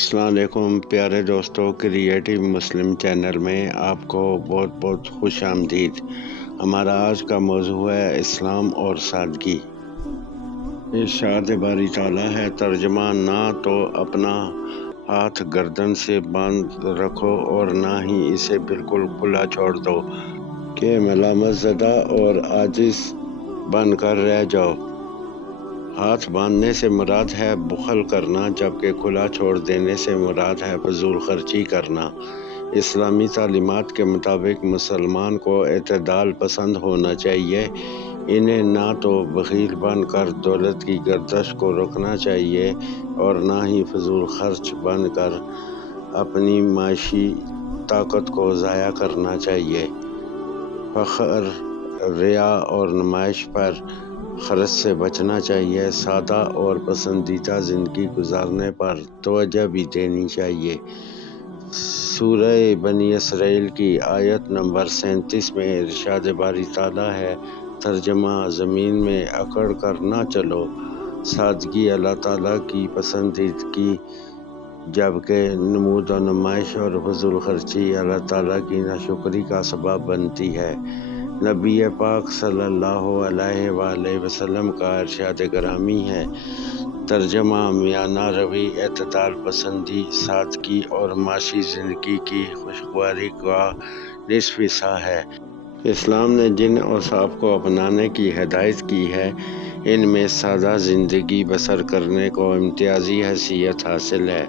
السلام علیکم پیارے دوستوں، کریٹو مسلم چینل میں آپ کو بہت بہت خوش آمدید۔ ہمارا آج کا موضوع ہے اسلام اور سادگی۔ ارشاد باری تعالیٰ ہے، ترجمہ: نہ تو اپنا ہاتھ گردن سے باندھ رکھو اور نہ ہی اسے بالکل کھلا چھوڑ دو کہ ملامت زدہ اور عاجز بن کر رہ جاؤ۔ ہاتھ باندھنے سے مراد ہے بخل کرنا، جبکہ کھلا چھوڑ دینے سے مراد ہے فضول خرچی کرنا۔ اسلامی تعلیمات کے مطابق مسلمان کو اعتدال پسند ہونا چاہیے۔ انہیں نہ تو بخیل بن کر دولت کی گردش کو روکنا چاہیے اور نہ ہی فضول خرچ بن کر اپنی معاشی طاقت کو ضائع کرنا چاہیے۔ فخر، ریا اور نمائش پر خرچ سے بچنا چاہیے۔ سادہ اور پسندیدہ زندگی گزارنے پر توجہ بھی دینی چاہیے۔ سورہ بنی اسرائیل کی آیت نمبر 37 میں ارشاد باری تعالیٰ ہے، ترجمہ: زمین میں اکڑ کر نہ چلو۔ سادگی اللہ تعالیٰ کی پسندیدگی، جبکہ نمود و نمائش اور فضول خرچی اللہ تعالیٰ کی ناشکری کا سبب بنتی ہے۔ نبی پاک صلی اللہ علیہ وآلہ وسلم کا ارشاد گرامی ہے، ترجمہ: میانہ روی اعتدال پسندی، سادگی اور معاشی زندگی کی خوشگواری کا نصف حصہ ہے۔ اسلام نے جن اوصاف کو اپنانے کی ہدایت کی ہے، ان میں سادہ زندگی بسر کرنے کو امتیازی حیثیت حاصل ہے۔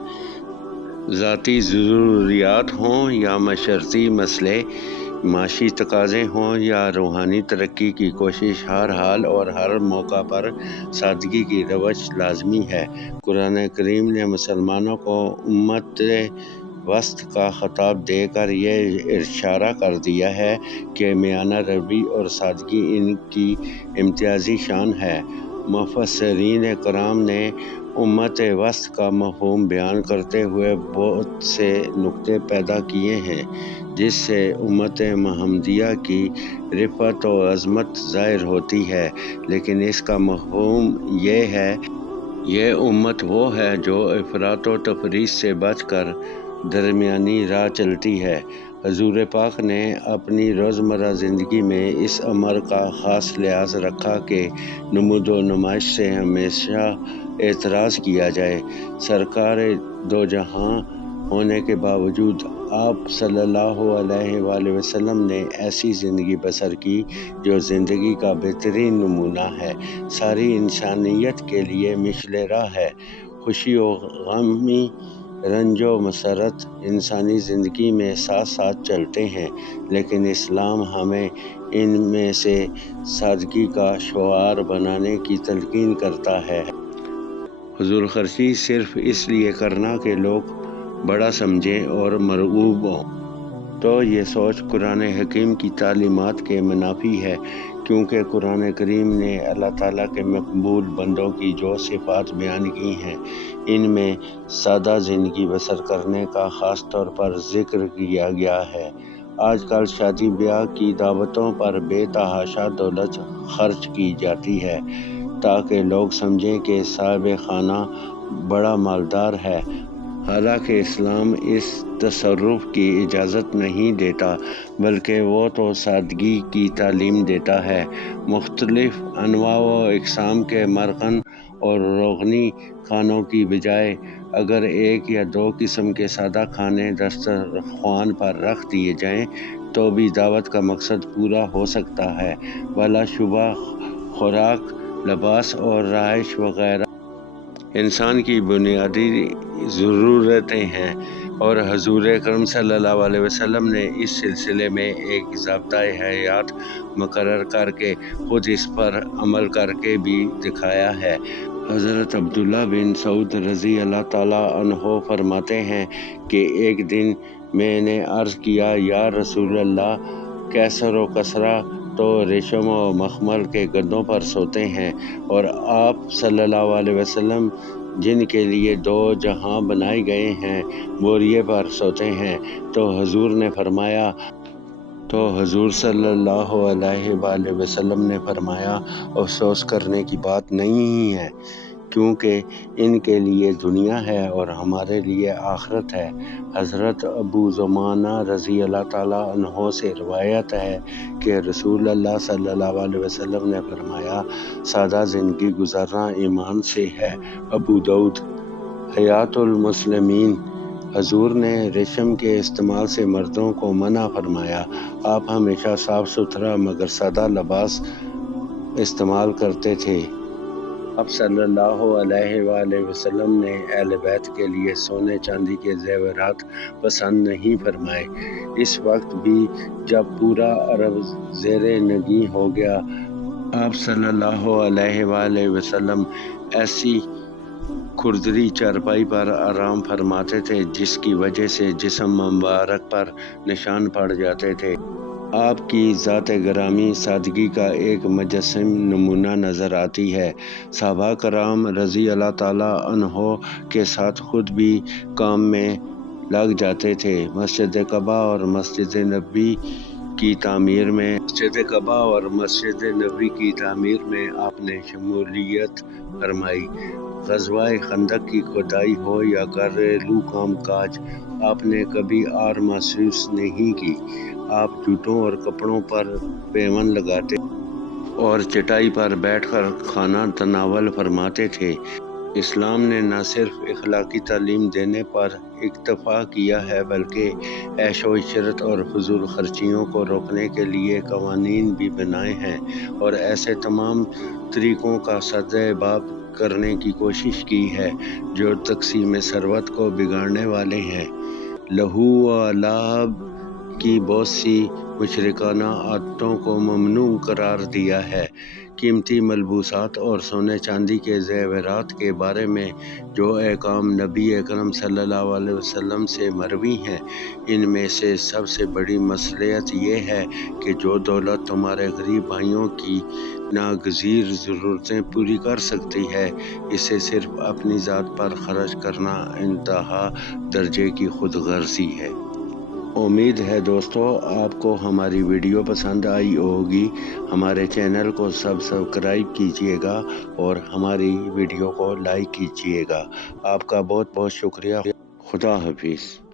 ذاتی ضروریات ہوں یا معاشرتی مسئلے، معاشی تقاضے ہوں یا روحانی ترقی کی کوشش، ہر حال اور ہر موقع پر سادگی کی روش لازمی ہے۔ قرآن کریم نے مسلمانوں کو امت وسط کا خطاب دے کر یہ اشارہ کر دیا ہے کہ میانہ روی اور سادگی ان کی امتیازی شان ہے۔ مفسرین کرام نے امت وسط کا مفہوم بیان کرتے ہوئے بہت سے نکتے پیدا کیے ہیں، جس سے امت محمدیہ کی رفعت و عظمت ظاہر ہوتی ہے، لیکن اس کا مفہوم یہ ہے، یہ امت وہ ہے جو افراط و تفریط سے بچ کر درمیانی راہ چلتی ہے۔ حضور پاک نے اپنی روزمرہ زندگی میں اس امر کا خاص لحاظ رکھا کہ نمود و نمائش سے ہمیشہ اعتراض کیا جائے۔ سرکار دو جہاں ہونے کے باوجود آپ صلی اللہ علیہ وآلہ وسلم نے ایسی زندگی بسر کی جو زندگی کا بہترین نمونہ ہے، ساری انسانیت کے لیے مشعل راہ ہے۔ خوشی و غمی، رنج و مسرت انسانی زندگی میں ساتھ ساتھ چلتے ہیں، لیکن اسلام ہمیں ان میں سے سادگی کا شعار بنانے کی تلقین کرتا ہے۔ فضول خرچی صرف اس لیے کرنا کہ لوگ بڑا سمجھیں اور مرغوب ہوں، تو یہ سوچ قرآن حکیم کی تعلیمات کے منافی ہے، کیونکہ قرآن کریم نے اللہ تعالیٰ کے مقبول بندوں کی جو صفات بیان کی ہیں، ان میں سادہ زندگی بسر کرنے کا خاص طور پر ذکر کیا گیا ہے۔ آج کل شادی بیاہ کی دعوتوں پر بے تحاشا دولت خرچ کی جاتی ہے تاکہ لوگ سمجھیں کہ صاحب خانہ بڑا مالدار ہے، حالانکہ اسلام اس تصرف کی اجازت نہیں دیتا، بلکہ وہ تو سادگی کی تعلیم دیتا ہے۔ مختلف انواع و اقسام کے مرغن اور روغنی کھانوں کی بجائے اگر ایک یا دو قسم کے سادہ کھانے دسترخوان پر رکھ دیے جائیں تو بھی دعوت کا مقصد پورا ہو سکتا ہے۔ بلا شبہ خوراک، لباس اور رہائش وغیرہ انسان کی بنیادی ضرورتیں ہیں، اور حضور اکرم صلی اللہ علیہ وسلم نے اس سلسلے میں ایک ضابطۂ حیات مقرر کر کے خود اس پر عمل کر کے بھی دکھایا ہے۔ حضرت عبداللہ بن مسعود رضی اللہ تعالیٰ عنہ فرماتے ہیں کہ ایک دن میں نے عرض کیا، یا رسول اللہ، کیسر و کسرا تو ریشم و مخمل کے گدوں پر سوتے ہیں، اور آپ صلی اللہ علیہ وسلم جن کے لیے دو جہاں بنائے گئے ہیں بوریے پر سوتے ہیں۔ تو حضور صلی اللہ علیہ وآلہ وسلم نے فرمایا، افسوس کرنے کی بات نہیں ہے کیونکہ ان کے لیے دنیا ہے اور ہمارے لیے آخرت ہے۔ حضرت ابو زمانہ رضی اللہ تعالیٰ عنہ سے روایت ہے کہ رسول اللہ صلی اللہ علیہ وسلم نے فرمایا، سادہ زندگی گزارنا ایمان سے ہے۔ ابو داؤد۔ حیات المسلمین۔ حضور نے ریشم کے استعمال سے مردوں کو منع فرمایا۔ آپ ہمیشہ صاف ستھرا مگر سادہ لباس استعمال کرتے تھے۔ آپ صلی اللہ علیہ وآلہ وسلم نے اہل بیت کے لیے سونے چاندی کے زیورات پسند نہیں فرمائے۔ اس وقت بھی جب پورا عرب زیر نگیں ہو گیا، آپ صلی اللہ علیہ وآلہ وسلم ایسی کھردری چارپائی پر آرام فرماتے تھے جس کی وجہ سے جسم مبارک پر نشان پڑ جاتے تھے۔ آپ کی ذات گرامی سادگی کا ایک مجسم نمونہ نظر آتی ہے۔ صحابہ کرام رضی اللہ تعالیٰ عنہ کے ساتھ خود بھی کام میں لگ جاتے تھے۔ مسجد قباء اور مسجد نبوی کی تعمیر میں آپ نے شمولیت فرمائی۔ غزوہ خندق کی کھدائی ہو یا گھریلو کام کاج، آپ نے کبھی آر محسوس نہیں کی۔ آپ جوتوں اور کپڑوں پر پیوند لگاتے اور چٹائی پر بیٹھ کر کھانا تناول فرماتے تھے۔ اسلام نے نہ صرف اخلاقی تعلیم دینے پر اکتفا کیا ہے بلکہ عیش و عشرت اور فضول خرچیوں کو روکنے کے لیے قوانین بھی بنائے ہیں اور ایسے تمام طریقوں کا سد باب کرنے کی کوشش کی ہے جو تقسیم ثروت کو بگاڑنے والے ہیں۔ لہو و لعب کی بہت سی مشرکانہ عادتوں کو ممنوع قرار دیا ہے۔ قیمتی ملبوسات اور سونے چاندی کے زیورات کے بارے میں جو احکام نبی اکرم صلی اللہ علیہ وسلم سے مروی ہیں، ان میں سے سب سے بڑی مصلحت یہ ہے کہ جو دولت تمہارے غریب بھائیوں کی ناگزیر ضرورتیں پوری کر سکتی ہے، اسے صرف اپنی ذات پر خرچ کرنا انتہا درجے کی خود غرضی ہے۔ امید ہے دوستو آپ کو ہماری ویڈیو پسند آئی ہوگی۔ ہمارے چینل کو سبسکرائب کیجیے گا اور ہماری ویڈیو کو لائک کیجیے گا۔ آپ کا بہت بہت شکریہ۔ خدا حافظ۔